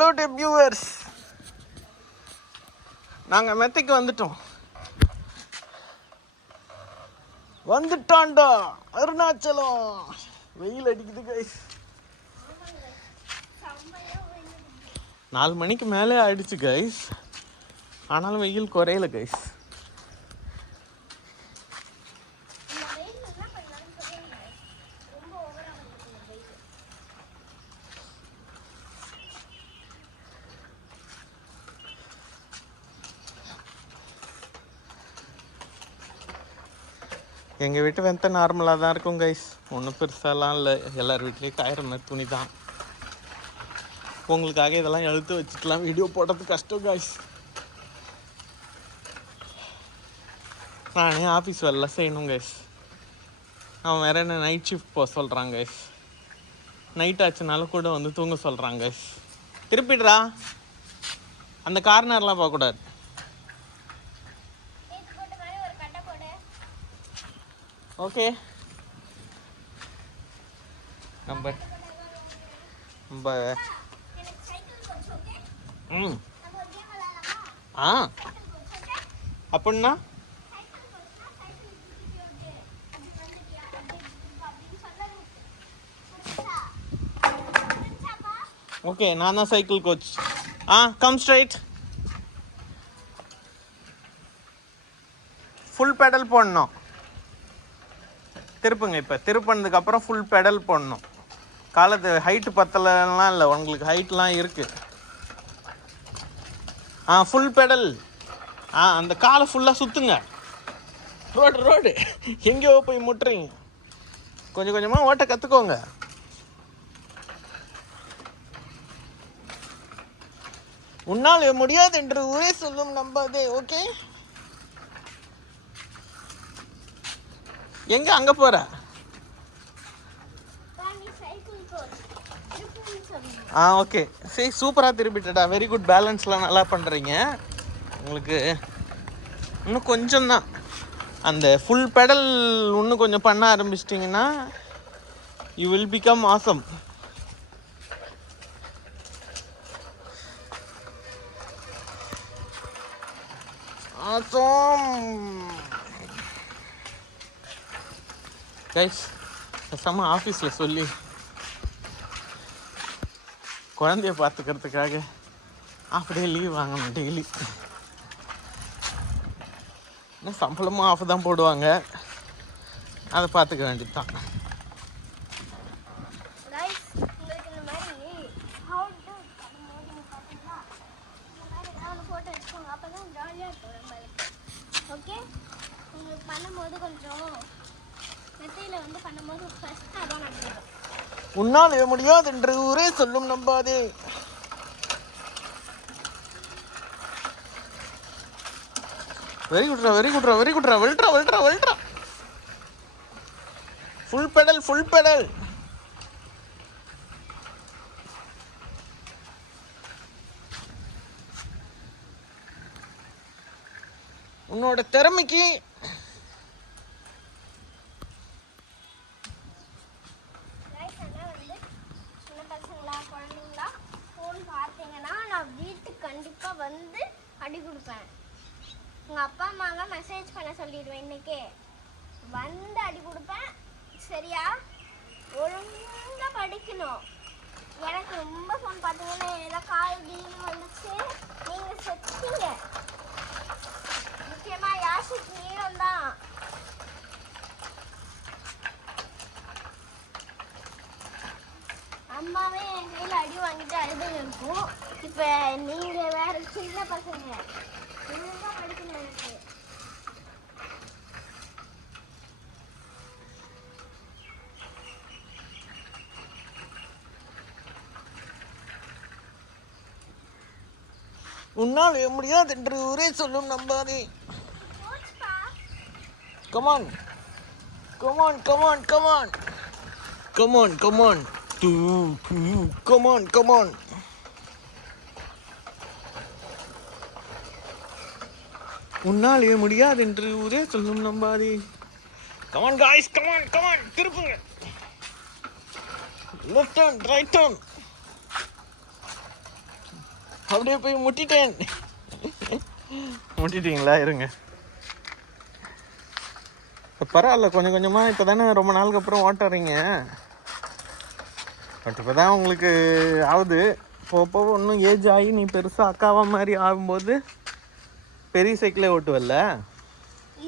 Hello viewers, நாங்கள் மெத்தைக்கு வந்துட்டோம்டா அருணாச்சலம். வெயில் அடிக்குது கைஸ். 4 மணிக்கு மேலே ஆயிடுச்சு கைஸ், ஆனாலும் வெயில் குறையல கைஸ். எங்கள் வீட்டு வெந்த நார்மலாக தான் இருக்கும் கைஸ், ஒன்றும் பெருசாலாம் இல்லை. எல்லார் வீட்லேயும் காயிற மாதிரி துணி தான். உங்களுக்காக இதெல்லாம் எழுத்து வச்சுக்கலாம், வீடியோ போடுறது கஷ்டம் கைஸ். நானே ஆஃபீஸ் வேலை செய்யணும் கைஸ். அவன் வேறு என்ன நைட் ஷிஃப்ட் போக சொல்கிறாங்க கைஸ். நைட் ஆச்சுனாலும் கூட வந்து தூங்க சொல்கிறாங்க கைஸ். திருப்பிடுறா, அந்த கார்னர்லாம் போகக்கூடாது. ஓகே, நம்ம அப்படின்னா ஓகே, நான் தான் cycle coach. Come straight. Full pedal போடணும். திருப்புங்க. இப்போ திருப்பினதுக்கப்புறம் ஃபுல் பெடல் போடணும். காலத்து ஹைட்டு பத்தலாம் இல்லை, உங்களுக்கு ஹைட்லாம் இருக்குது. Full pedal. அந்த காலை ஃபுல்லாக சுற்றுங்க. ரோடு எங்கேயோ போய் முட்டுறீங்க. கொஞ்சம் கொஞ்சமாக ஓட்ட கற்றுக்கோங்க. உன்னால் முடியாது என்று ஊரே சொல்லும், நம்பாதே. ஓகே, எங்க அங்கே போகிற? ஓகே, சரி, சூப்பராக திருப்பிட்டடா. Very good. பேலன்ஸ்லாம் நல்லா பண்ணுறீங்க. உங்களுக்கு இன்னும் கொஞ்சம் தான், அந்த ஃபுல் பெடல் இன்னும் கொஞ்சம் பண்ண ஆரம்பிச்சிட்டிங்கன்னா you will become awesome. Guys, பேசாம ஆஃபீஸில் சொல்லி குழந்தைய பார்த்துக்கிறதுக்காக அப்படியே லீவ் வாங்கணும் டெய்லி. இன்னும் சம்பளமும் ஆஃப் தான் போடுவாங்க, அதை பார்த்துக்க வேண்டியது தான். உன்னால் முடியாது என்று ஊரே சொல்லும், நம்பாதே. வெரி குட்ரா, வெரி குட்ரா, வெரி குட்ரா. வெல்ட்ரா. Full pedal. உன்னோட திறமைக்கு வந்து அடி கொடுப்பேன். உங்கள் அப்பா அம்மாவை மெசேஜ் பண்ண சொல்லிடுவேன். இன்னைக்கே வந்து அடி கொடுப்பேன். சரியா? ஒழுங்காக படிக்கணும். எனக்கு ரொம்ப ஃபோன் பார்த்தீங்கன்னா ஏதோ கால் டீல் வந்துச்சு, நீங்கள் செத்தீங்க. முக்கியமாக யாஷிக் நீளம் தான். அம்மாவே என் கையில் அடி வாங்கிட்டு அழுது இருக்கும். இப்போ நீங்கள் வேற சின்ன பசங்க, ஒழுங்காக படிக்கணும். எனக்கு உன்னால் முடியாது என்று ஊரே சொல்லும், நம்பாதே. கமான். உன்னால் முடியாது என்று ஊரே சொல்லும், நம்பாதே. Come on guys, come on. திருப்புங்க. Left turn, right turn. அப்படியே போய் முட்டிட்டேன். முட்டிட்டீங்களா? இருங்க. பரவாயில்ல, கொஞ்சம் கொஞ்சமாக இப்போ தானே ரொம்ப நாளுக்கு அப்புறம் ஓட்டுறீங்க. பட் இப்போ தான் உங்களுக்கு ஆகுது. போக இன்னும் ஏஜ் ஆகி நீ பெருசாக அக்காவா மாதிரி ஆகும்போது பெரிய சைக்கிளே ஓட்டுவல்ல.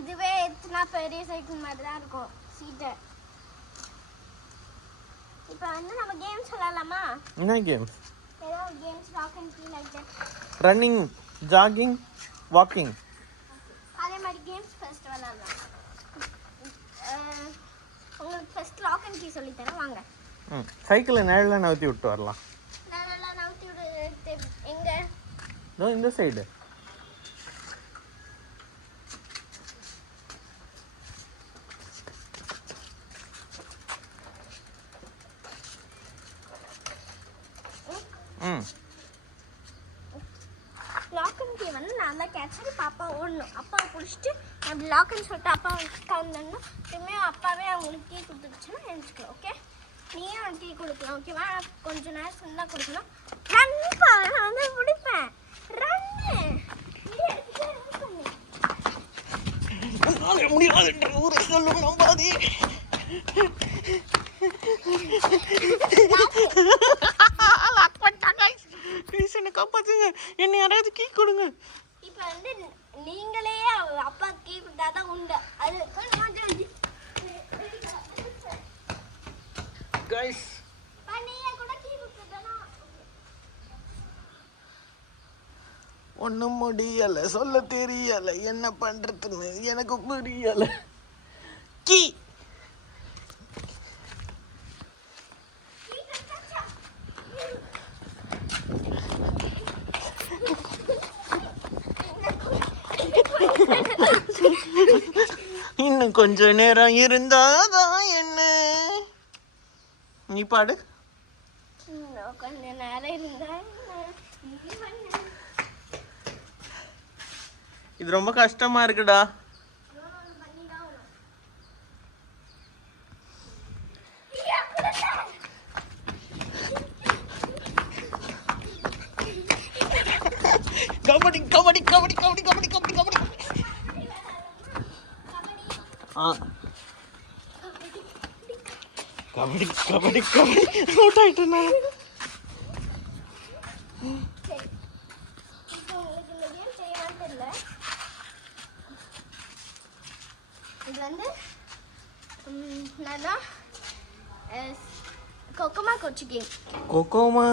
இதுவே எத்தனை பெரிய சைக்கிள் மாதிரி தான் இருக்கும் சீட்டை. இப்போ வந்து நம்ம கேம்ஸ் விளையாடலாமா? என்ன கேம்ஸ்? ஏதோ games, rock and key like that. Running, jogging, walking. அதே மாதிரி கேம்ஸ் ஃபர்ஸ்ட் விளையாடலாம். உங்களுக்கு ஃபர்ஸ்ட் ராக் அண்ட் கீ சொல்லி தரேன், வாங்க. சைக்கிளை நிழலில் நவுத்தி விட்டு வரலாம். நான் நவுத்தி விடு. எங்க? இதோ இந்த சைடு. லாக் அண்ட் கீ வந்து நான் தான் கேட்சரி, பாப்பா ஓடணும். அப்பாவை பிடிச்சிட்டு அப்படி லாக்னு சொல்லிட்டு அப்பா உட்காந்துன்னா திரும்பி அப்பாவே அவங்களுக்கு கீ கொடுத்துருச்சுன்னா எழுந்துக்கலாம். ஓகே, நீயும் அவனுக்கு கீ கொடுக்கலாம். ஓகேவா? கொஞ்சம் நேரம் ஃபுல்லாக கொடுக்கணும். ரன்னுப்பா, நான் வந்து பிடிப்பேன். ரன்னு முடியாது என்று ஊரை சொல்லும் நம்பாதே. காப்பாத்துங்க, என்ன யாராவது கீ கொடுங்க. இப்ப வந்து நீங்களே அப்பா கீ கொடுத்தாதான் உண்டு. அது கைஸ், கூட கீ கொடுத்துட்டா ஒன்றும் முடியலை, சொல்ல தெரியலை, என்ன பண்றதுன்னு எனக்கு புரியலை. கீ இன்னும் கொஞ்ச நேரம் இருந்தாதான் என்ன. நீ பாடு. கொஞ்ச நேரம் இருந்தா. இது ரொம்ப கஷ்டமா இருக்குடா. கபடி கபடி கபடி கபடி கபடி கபடி கபடி. கபடி கபடி கபடி அவுட் ஆயிட்டேன் நான். இது வந்து நான் கொக்கோமா கோச்சு கேம். கொக்கோமா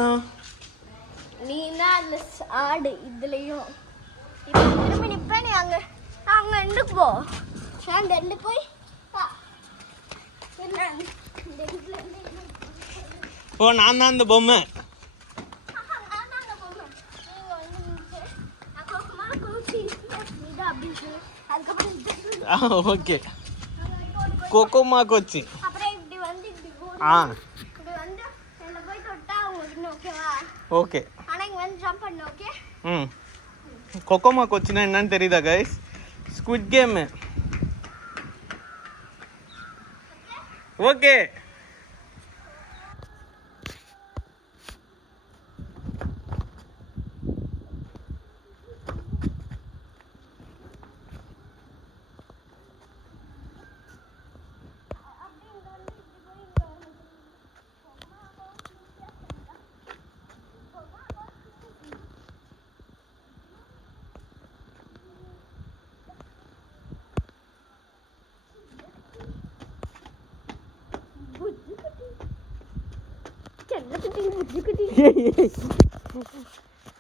நீ தான் அதில் ஆடு. இதுலேயும் இப்போ திரும்பி நிற்பேன். நீ அங்கே அங்கே எண்டுக்கு போ. நான் ரெண்டு போய் ஓ, நான் தான் இந்த பொம்மை. ஓகே, கொக்கோமா கோச்சு. அப்புறம் இப்படி வந்து இப்படி இப்படி வந்து என்ன போய் தொட்டா உங்களுக்கு ஓகேவா? ஓகே. ஆனால் இங்கே வந்து ஜம்ப் பண்ணு. ஓகே. கொக்கோமா கோச்சுனா என்னன்னு தெரியுதா guys? Squid game. Okay. Bujuk